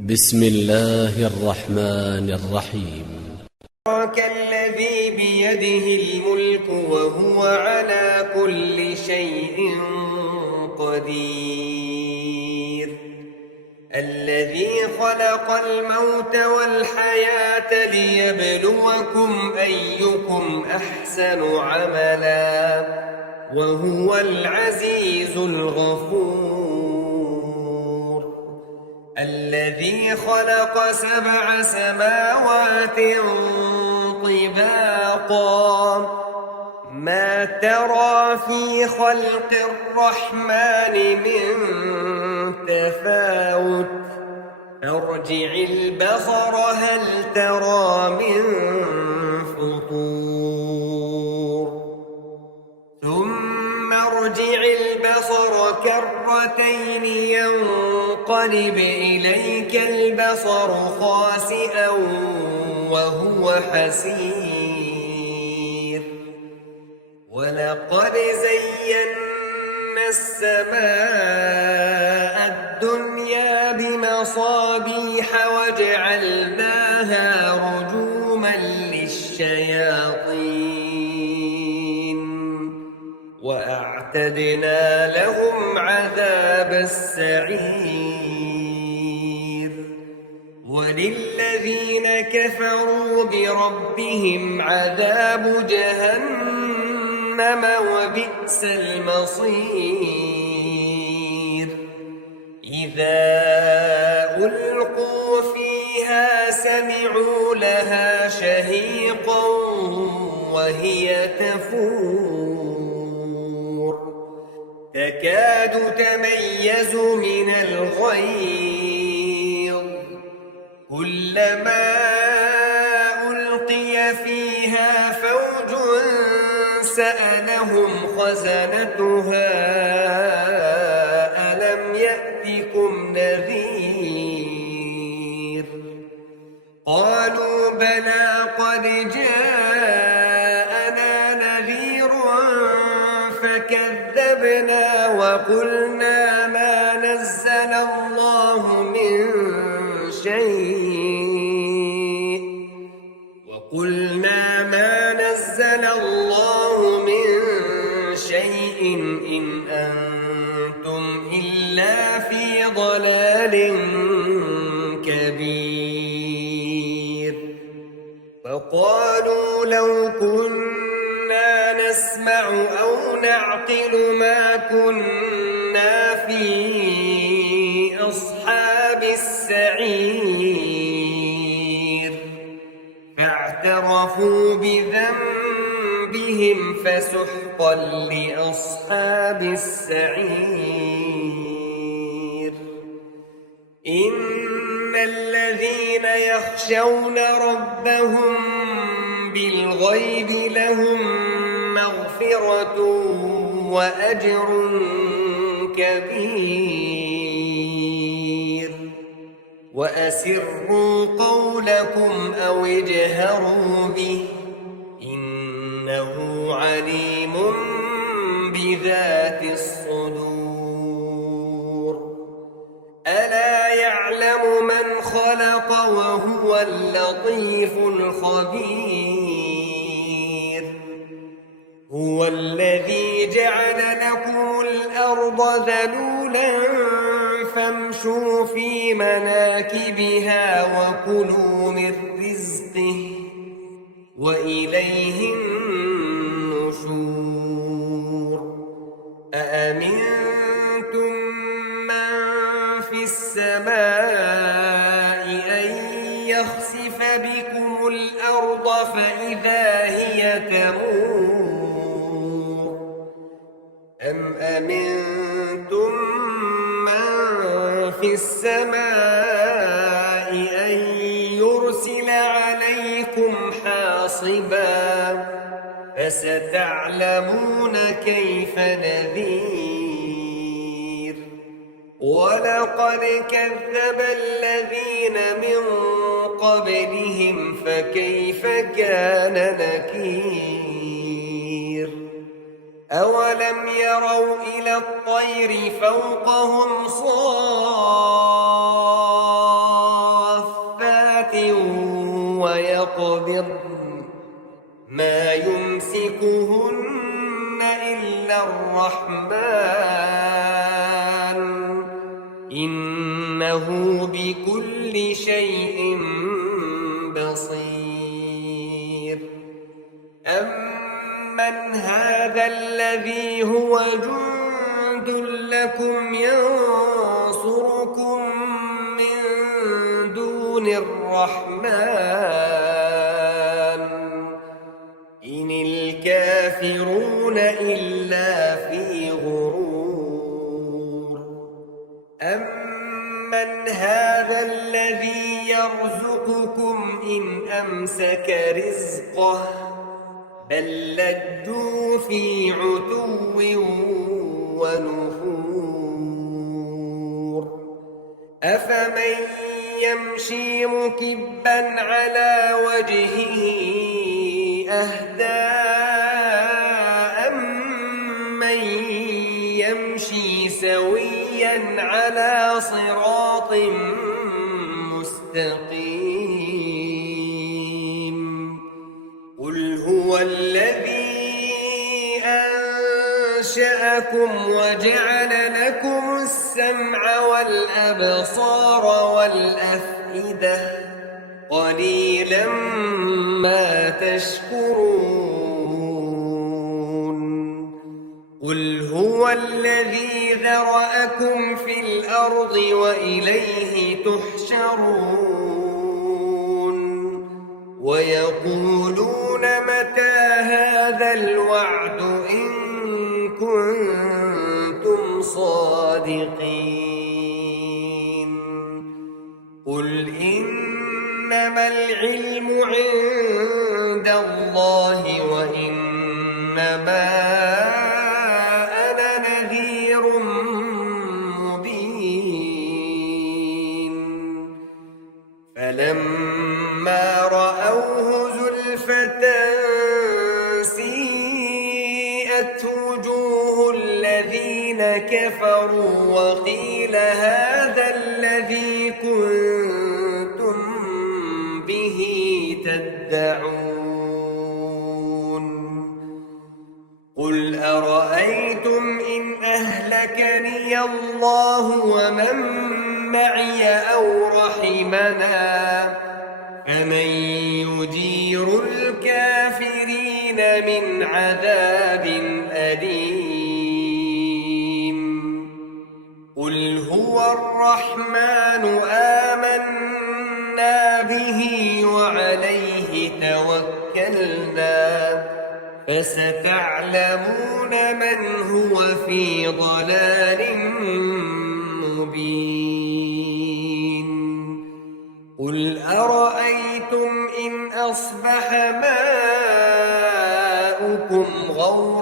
بسم الله الرحمن الرحيم. تبارك الذي بيده الملك وهو على كل شيء قدير، الذي خلق الموت والحياة ليبلوكم أيكم أحسن عملا وهو العزيز الغفور، الذي خلق 7 سماوات طباقا ما ترى في خلق الرحمن من تفاوت فارجع البصر هل ترى من فطور ثم ارجع البصر كرتين ينقلب إليك البصر خاسئا وهو حسير، ولقد زينا السماء الدنيا بمصابيح وجعلناها رجوما للشياطين وأعتدنا لهم عذاب السعير، وللذين كفروا بربهم عذاب جهنم وبئس المصير، إذا ألقوا فيها سمعوا لها شهيقا وهي تفور تكاد تميز من الغيظ، كلما ألقي فيها فوج سألهم خزنتها ألم يأتكم نذير، قالوا بلى قد جاءنا نذير فكذبنا وقلنا ما نزل الله من شيء إن أنتم إلا في ضلال كبير، فقالوا لو كنا نسمع أو نعقل ما كنا في أصحاب السعير، فاعترفوا بذنبهم فسحقا لأصحاب السعير. إن الذين يخشون ربهم بالغيب لهم مغفرة وأجر كبير، وأسروا قولكم أو اجهروا به إنه عليم بذات الصدور، ألا يعلم من خلق وهو اللطيف الخبير، هو الذي جعل لكم الأرض ذلولا فامشوا في مناكبها وكلوا من رزقه وإليه النشور، أأمنتم من في السماء أن يخسف بكم الأرض فإذا هي تمور، أم أمنتم من في السماء أن يرسل عليكم حاصبا فستعلمون كيف نذير، ولقد كذب الذين من قبلهم فكيف كان نكير، أولم يروا إلى الطير فوقهم صافات سماوات ويقبضن ما يمسكهن إلا الرحمن إنه بكل شيء بصير أمن هذا الذي هو جند لكم ينصركم من دون الرحمن إن الكافرون إلا في غرور أمن هذا الذي يرزقكم إن أمسك رزقه بل لجوا في عتو ونفور أفمن يمشي مكبا على وجهه أهدى أمن يمشي سويا على صراط مستقيم قل هو الذي أنشأكم وجعل لكم السمع والأبصار والأفئدة قليلا ما تشكرون قل هو الذي ذرأكم في الأرض وإليه تحشرون ويقولون متى هذا الوعد إن كنتم صادقين قل إنما العلم عند الله وإنما أنا نذير مبين فلما رأوه زلفة سيئت وجوه الذين كفروا وقيل هذا الذي كنتم به تدعون قل أرأيتم إن أهلكني الله ومن معي أو رحمنا فمن يجير الكافرين من عذاب أليم قل هو الرحمن آمنا به وعليه توكلنا فستعلمون من هو في ضلال مبين قل أرأيتم إن أصبح ماؤكم غورا